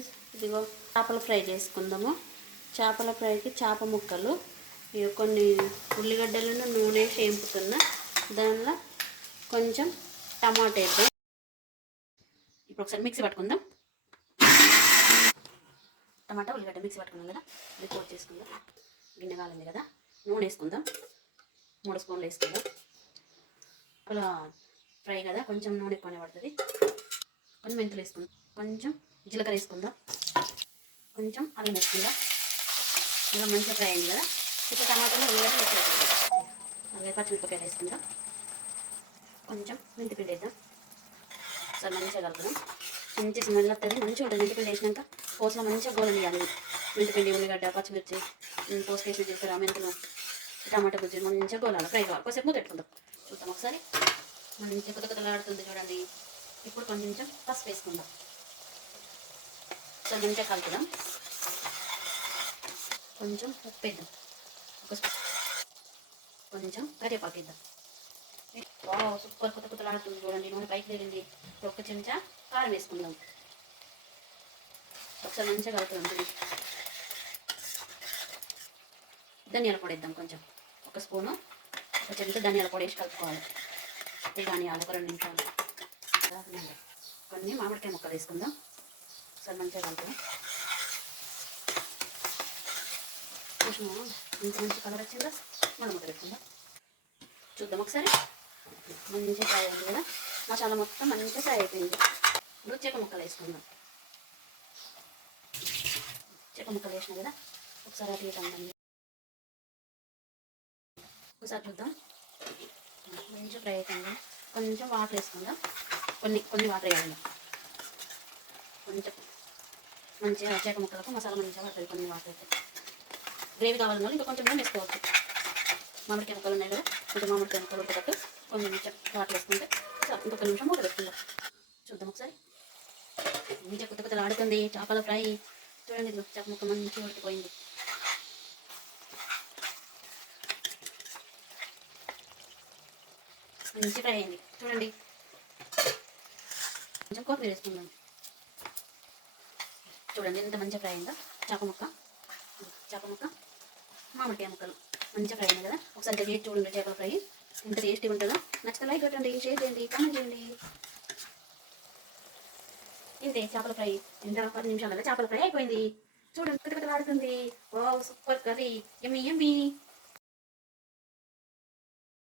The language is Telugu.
ఫ్రెండ్స్, ఇదిగో చేపల ఫ్రై చేసుకుందాము. చేపల ఫ్రైకి చేప ముక్కలు, ఇక కొన్ని ఉల్లిగడ్డలను నూనె వేపుతున్నా. దానిలో కొంచెం టమాటా వేద్దాం. ఇప్పుడు ఒకసారి మిక్సీ పట్టుకుందాం. టమాటా ఉల్లిగడ్డ మిక్సీ పట్టుకున్నాం కదా, ఇది కోట్ చేసుకుందాం. గిన్నె కాలింది కదా, నూనె వేసుకుందాం. 3 స్పూన్లు వేసుకుందాం. అలా ఫ్రై కదా, కొంచెం నూనె ఎక్కువనే పడుతుంది. కొన్ని మెంతులు వేసుకుందాం, కొంచెం జీలకర్ర వేసుకుందాం, కొంచెం అల్లం వేసుకుందాం. ఇలా మంచిగా ఫ్రై అయింది కదా, ఇప్పుడు టమాటాలు ఉల్లిగడ్డ వేసుకుందాం. అలాగే పచ్చిమిరపకాయలు వేసుకుందాం, కొంచెం మెంతిపిండి వేద్దాం. ఒకసారి మంచిగా కలుపుదాం. మంచి స్మెల్ వస్తుంది, మంచిగా ఉంటుంది. మెంతిపిండి వేసినాక పోసలో మంచిగా గోలనియాలి. మెంతిపిండి, ఉల్లిగడ్డ, పచ్చిమిర్చి, పోసుకేసిన జీలకర్ర, మెంతులు, టమాటా గుజ్జు మంచిగా గోలాలి, ఫ్రై కావాలి. కొంచెం మూత పెట్టుకుందాం. చూద్దాం ఒకసారి. మంచిగా కొత్తలాడుతుంది చూడండి. ఇప్పుడు కొంచెం పసుపు వేసుకుందాం. ఒకసారి మంచిగా కలుపుదాం. కొంచెం ఉప్పు వేద్దాం, కొంచెం కరివేపాకు వేద్దాం. సూపర్ కొత్తలాడుతుంది చూడండి. నూనె పైకి తేలింది. ఒక చెంచా కారం వేసుకుందాం. ఒకసారి మంచిగా కలుపుదాం. ధనియాల పొడి వేద్దాం, కొంచెం ఒక స్పూను, ఒక చెంచా ధనియాల పొడి వేసి కలుపుకోవాలి. ధనియాలు ఒక 2 నిమిషాలు. కొన్ని మామిడికాయ ముక్కలు వేసుకుందాం. ఒకసారి మంచిగా కలుపుదాం. చూసినా ఇంత మంచి కలర్ వచ్చిందా, మనం ముద్ద పెట్టుకుందాం. చూద్దాం ఒకసారి. మంచిగా ఫ్రై అయింది కదా, మసాలా మొత్తం మంచిగా ఫ్రై అయిపోయింది. ఇప్పుడు చేప ముక్కలు వేసుకుందాం. చేప ముక్కలు వేసినా కదా, ఒకసారి అటు ఇటు అండి. ఒకసారి చూద్దాం. మంచిగా ఫ్రై అయిపోయింది. కొంచెం వాటర్ వేసుకుందాం. కొన్ని వాటర్ వేయాలి. కొంచెం మంచిగా చేప ముక్కలకు మసాలా మంచిగా పడుతుంది. కొన్ని వాటర్ అయితే గ్రేవీ కావాలన్నా ఇంకా కొంచెం వేసుకోవచ్చు. మామిడికాయ ముక్కలు ఉన్నాయి కదా, కొంచెం మామిడికాయ ముక్కలు ఉడకట్టు కొంచెం వాటర్ వేసుకుంటే ఇంకొక నిమిషం మూత పెట్టుకుందాం. చూద్దాం ఒకసారి. మంచిగా కొత్తలు ఆడుతుంది చేపల ఫ్రై. చూడండి, చేప ముక్క మంచిగా ఉడికిపోయింది. మంచి ఫ్రై అయింది చూడండి. కొంచెం కొత్తిమీర వేసుకుందాం. చూడండి ఎంత మంచిగా ఫ్రై అయిందో. చేప ముక్క మామిడికాయ ముక్కలు మంచిగా ఫ్రై అయింది కదా. ఒకసారి టేస్ట్ చూడండి. చేపల ఫ్రై ఎంత టేస్టీ ఉంటుందో. నచ్చితే లైక్ కొట్టండి, షేర్ చేయండి, కామెంట్ చేయండి. ఇంతే చేపల ఫ్రై. ఇంకా 10 నిమిషాలలో చేపల ఫ్రై అయిపోయింది. చూడండి కొత్తలాడుతుంది. వావ్, సూపర్ కర్రీ, యమ్మీ యమ్మీ.